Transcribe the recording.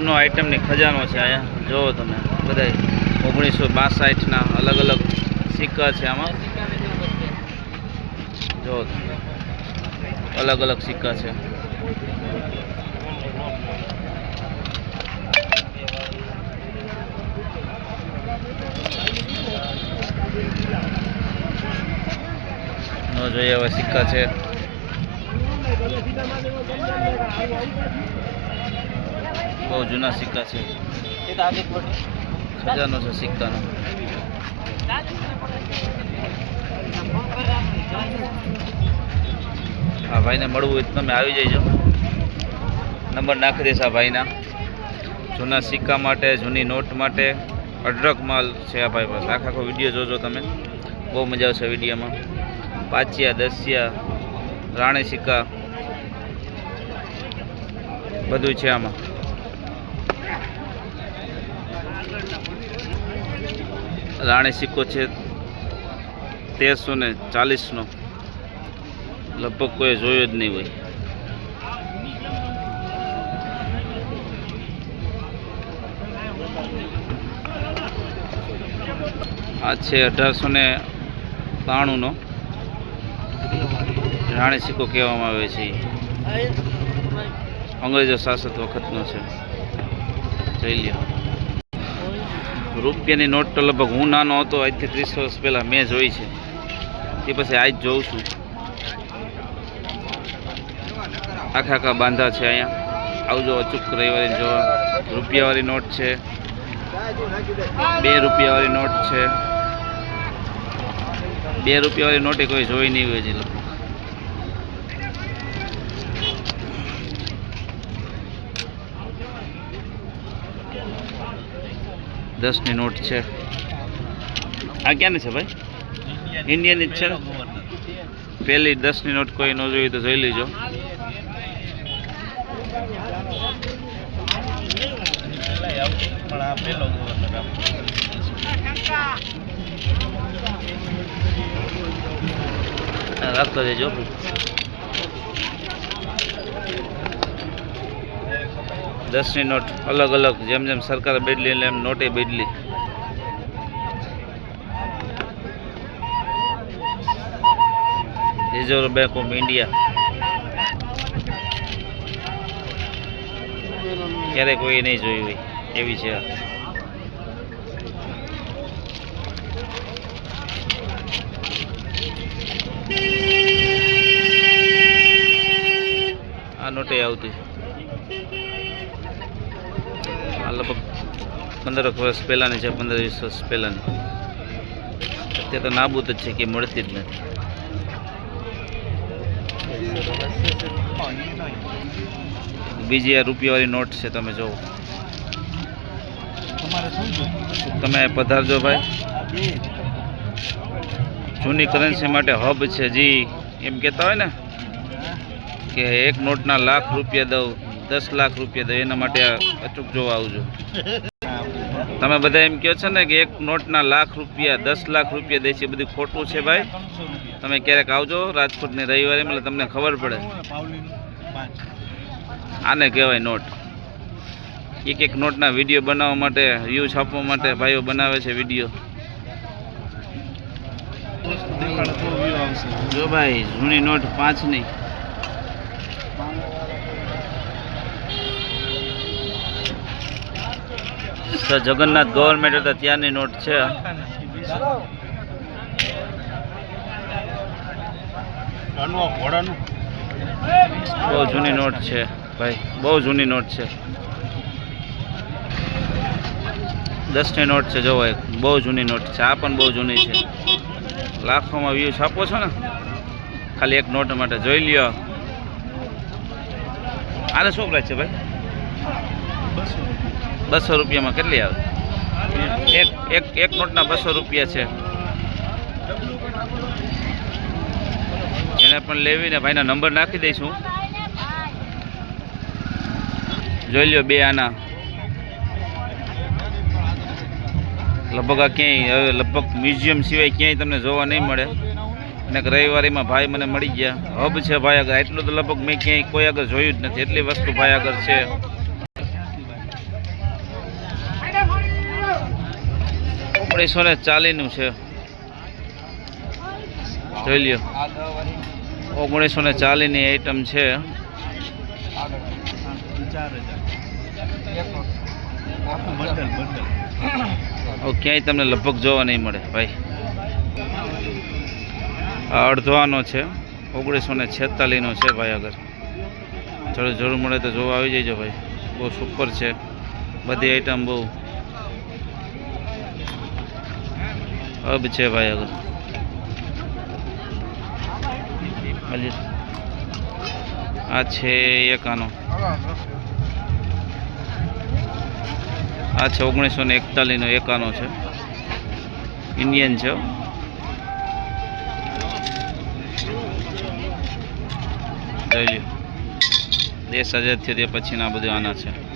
જૂનો આઇટમની ખજાનો છે અહીંયા. જુઓ તમે, બધાય. ઓગણીસો બાસઠના અલગ અલગ સિક્કા છે આમાં. જુઓ તમે. અલગ અલગ સિક્કા છે. જોઈએ હવે સિક્કા છે. બહુ જૂના સિક્કા છે. ખજાનો છે સિક્કાનો. આ ભાઈને મળવું હોય તો તમે આવી જઈજો નંબર નાખી દઈશ આ ભાઈના. જૂના સિક્કા માટે જૂની નોટ માટે અઢળક માલ છે આ ભાઈ પાસે. આખા આખો વીડિયો જોજો તમે. બહુ મજા આવશે વિડીયોમાં. પાચિયા દસિયા રાણી સિક્કા. બધું છે આમાં. રાણી સિક્કો છે તેરસો ને ચાલીસનો. લગભગ કોઈ જોયો જ નહીં હોય. આ છે અઢારસો ને બાણુંનો. રાણી સિક્કો કહેવામાં આવે છે. અંગ્રેજો શાસક વખતનો છે. જોઈ લ્યો. રૂપિયાની નોટ તો લગભગ હું નાનો હતો, આજથી ત્રીસ વર્ષ પહેલાં મેં જોઈ છે. તે પછી આજ જોઉં છું. આખા આખા બાંધા છે અહીંયા. આવજો અચૂક રવિવારે જોવા. રૂપિયાવાળી નોટ છે. બે રૂપિયાવાળી નોટ છે. બે રૂપિયાવાળી નોટે કોઈ જોઈ નહીં હોય છે દસની નોટ છે. આ ક્યાંની છે ભાઈ? ઇન્ડિયાની જ છે પહેલી દસની નોટ કોઈ ન જોઈ તો જોઈ લેજો. રાખતો જજો. દસની નોટ અલગ અલગ, જેમ જેમ સરકાર બદલી એમ નોટે બદલી. Reserve bank of India. ક્યારે કોઈ નહીં જોયું હોય, એવી છે. આ નોટે આવતી આ લગભગ પંદર વર્ષ પહેલાંની છે, પંદર વીસ વર્ષ પહેલાંની. અત્યારે તો નાબૂદ જ છે કે મળતી જ નથી. બીજી આ રૂપિયાવાળી નોટ છે, તમે જોવો. તમે પધારજો ભાઈ. જૂની કરન્સી માટે હબ છે જી. એમ કહેતા હોય ને કે એક નોટના લાખ રૂપિયા દઉં. દસ લાખ રૂપિયા દઉં એના માટે અચૂક જોવા આવજો તમે બધા એમ કહો છો ને કે એક નોટના લાખ રૂપિયા, દસ લાખ રૂપિયા દે છે બધું ખોટું છે ભાઈ. તમે ક્યારેક આવજો રાજકોટની રવિવારે એટલે તમને ખબર પડે. આને કહેવાય નોટ. એક એક નોટના વીડિયો બનાવવા માટે વ્યૂ છાપવા માટે ભાઈઓ બનાવે છે વીડિયો. જો ભાઈ, જૂની નોટ પાંચની સર જગન્નાથ ગવર્મેન્ટ હતા ત્યાંની નોટ છે. બહુ જૂની નોટ છે, ભાઈ. બહુ જૂની નોટ છે. દસની નોટ છે, જોવો એક. બહુ જૂની નોટ છે. આ પણ બહુ જૂની છે. લાખોમાં વ્યૂ છાપો છો ને? ખાલી એક નોટ માટે જોઈ લ્યો. આને શું પ્રાઇસ છે, ભાઈ? બસો રૂપિયામાં કેટલી આવે? એક એક એક નોટના બસો રૂપિયા છે. એને પણ લેવીને ભાઈના નંબર નાખી દઈશું. જોઈ લ્યો બે આના. લગભગ આ ક્યાંય, હવે લગભગ મ્યુઝિયમ સિવાય ક્યાંય તમને જોવા નહીં મળે. અને રવિવારીમાં ભાઈ મને મળી ગયા. હબ છે ભાઈ આગળ. એટલું તો લગભગ મેં ક્યાંય કોઈ આગળ જોયું જ નથી. એટલી વસ્તુ ભાઈ આગળ છે. ઓગણીસો ને ચાલીસનું છે. જોઈ લ્યો. ઓગણીસો ને ચાલીસની આઈટમ છે. ક્યાંય તમને લગભગ જોવા નહીં મળે, ભાઈ. આ અડધવાનો છે. ઓગણીસો ને છેતાલીસનો છે, ભાઈ, આગળ. જરૂર જરૂર મળે તો જોવા આવી જજો, ભાઈ. બહુ સુપર છે. બધી આઈટમ બહુ અબ છે ભાઈ આગળ. આ છે એકાનો આ છે ઓગણીસો ને એકતાલીસનો એકાનો છે ઇન્ડિયન છે દેશ આઝાદ થયો તે પછીના બધું આના છે